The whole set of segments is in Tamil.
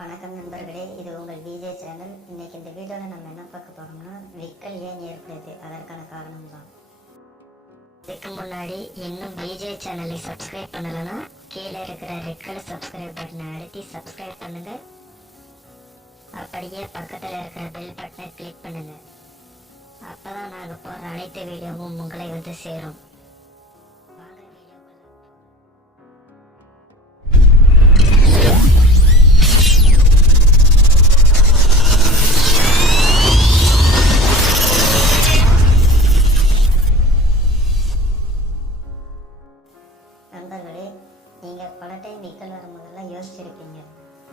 வணக்கம் நண்பர்களே, இது உங்கள் விஜே சேனல். இன்னைக்கு இந்த வீடியோவில் நம்ம என்ன பார்க்க போறோம்னா, விக்கல் ஏன் ஏற்படுது அதற்கான காரணம் தான். இதுக்கு முன்னாடி இன்னும் விஜே சேனலை சப்ஸ்கிரைப் பண்ணலைன்னா கீழே இருக்கிற ரெட் கலர் சப்ஸ்கிரைப் பட்டனை அழுத்தி சப்ஸ்கிரைப் பண்ணுங்க. அப்படியே பக்கத்தில் இருக்கிற பெல் பட்டனை கிளிக் பண்ணுங்க. அப்பதான் நாங்கள் போகிற அனைத்து வீடியோவும் உங்களை வந்து சேரும். நண்பர்களே, நீங்கள் பல டைம் விக்கல் வரும்போதெல்லாம் யோசிச்சிருப்பீங்க,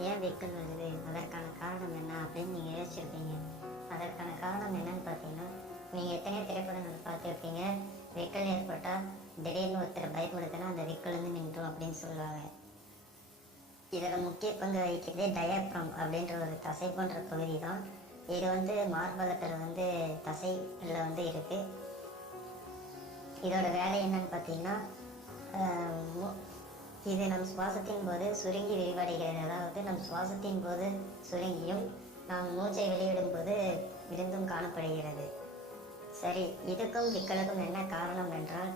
ஏன் விக்கல் வருது, அதற்கான காரணம் என்ன அப்படின்னு நீங்கள் யோசிச்சிருப்பீங்க. அதற்கான காரணம் என்னன்னு பார்த்தீங்கன்னா, நீங்கள் எத்தனையோ திரைப்படங்கள் பார்த்துருப்பீங்க. விக்கல் ஏற்பட்டால் திடீர்னு ஒருத்தர் பயப்படுத்தினா அந்த விக்கல் வந்து நின்றும் அப்படின்னு சொல்லுவாங்க. இதில் முக்கிய பங்கு வகிக்கிறதே டயப்ரம் அப்படின்ற ஒரு தசை போன்ற பகுதி தான். இது வந்து மார்பகத்தில் வந்து தசையில் வந்து இருக்குது. இதோட வேலை என்னன்னு பார்த்தீங்கன்னா, இது நம் சுவாசத்தின் போது சுருங்கி விரிவடைகிறது. அதாவது நம் சுவாசத்தின் போது சுருங்கியும் நாம் மூச்சை வெளியிடும் போது விருந்தும் காணப்படுகிறது. சரி, இதுக்கும் விக்கலுக்கும் என்ன காரணம் என்றால்,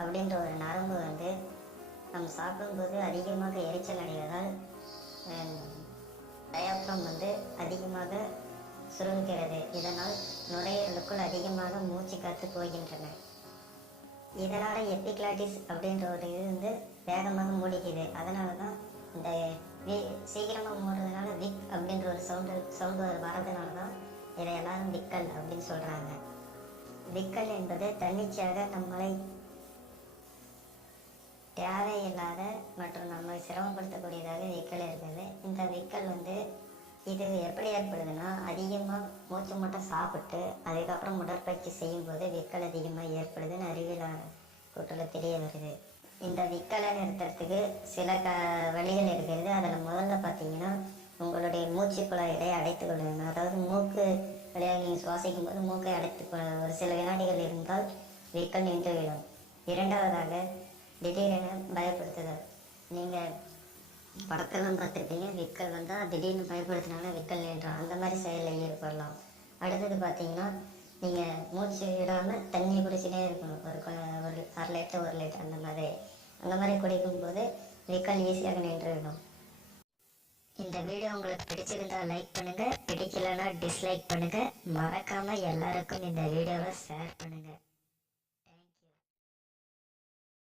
அப்படின்ற ஒரு நரம்பு வந்து நம் சாப்பிடும்போது அதிகமாக எரிச்சல் அடைவதால் டயாப்ரம் வந்து அதிகமாக சுருங்குகிறது. இதனால் நுரையீரலுக்குள் அதிகமாக மூச்சு காத்து போகின்றன. இதனால் எபிக்ளாட்டிஸ் அப்படின்ற ஒரு இது வந்து வேகமாக மூடிக்குது. அதனால தான் இந்த சீக்கிரமாக மூடுறதுனால விக் அப்படின்ற ஒரு சவுண்டு வரதுனால தான் இதை எல்லாரும் விக்கல் அப்படின்னு சொல்கிறாங்க. விக்கல் என்பது தன்னிச்சையாக நம்மளை தேவையில்லாத மற்றும் நம்மை சிரமப்படுத்தக்கூடியதாக விக்கல் இருக்குது. இந்த விக்கல் வந்து இது எப்படி ஏற்படுதுன்னா, அதிகமாக மூச்சு மட்டும் சாப்பிட்டு அதுக்கப்புறம் உடற்பயிற்சி செய்யும்போது விக்கல் அதிகமாக ஏற்படுதுன்னு அறிவியல் கூட்டில் தெரிய வருது. இந்த விக்கலை நிறுத்துறதுக்கு சில வழிகள் இருக்கிறது. அதில் முதல்ல பார்த்தீங்கன்னா, உங்களுடைய மூச்சு குழாய்களை அடைத்து கொள்ளுங்க. அதாவது மூக்கு வழியாக நீங்கள் சுவாசிக்கும் போது மூக்கை அடைத்து ஒரு சில வினாடிகள் இருந்தால் விக்கல் நின்றுவிடும். இரண்டாவதாக, திடீரென பயப்படுத்துதல். நீங்கள் படத்தெல்லாம் பார்த்துருப்பீங்க, விக்கல் வந்தால் திடீர்னு பயப்படுத்தினால விக்கல் நின்றோம், அந்த மாதிரி செயலில் ஈடுபடலாம். அடுத்தது பார்த்தீங்கன்னா, நீங்கள் மூச்சு விடாமல் தண்ணி குடிச்சிட்டே இருக்கணும். ஒரு 1/2 லிட்டர் 1 லிட்டர் அந்த மாதிரி குடிக்கும்போது விக்கல் ஈஸியாக நின்றுவிடும். இந்த வீடியோ உங்களுக்கு பிடிச்சிருந்தால் லைக் பண்ணுங்கள், பிடிக்கலைன்னா டிஸ்லைக் பண்ணுங்கள். மறக்காமல் எல்லாருக்கும் இந்த வீடியோவை ஷேர் பண்ணுங்கள்.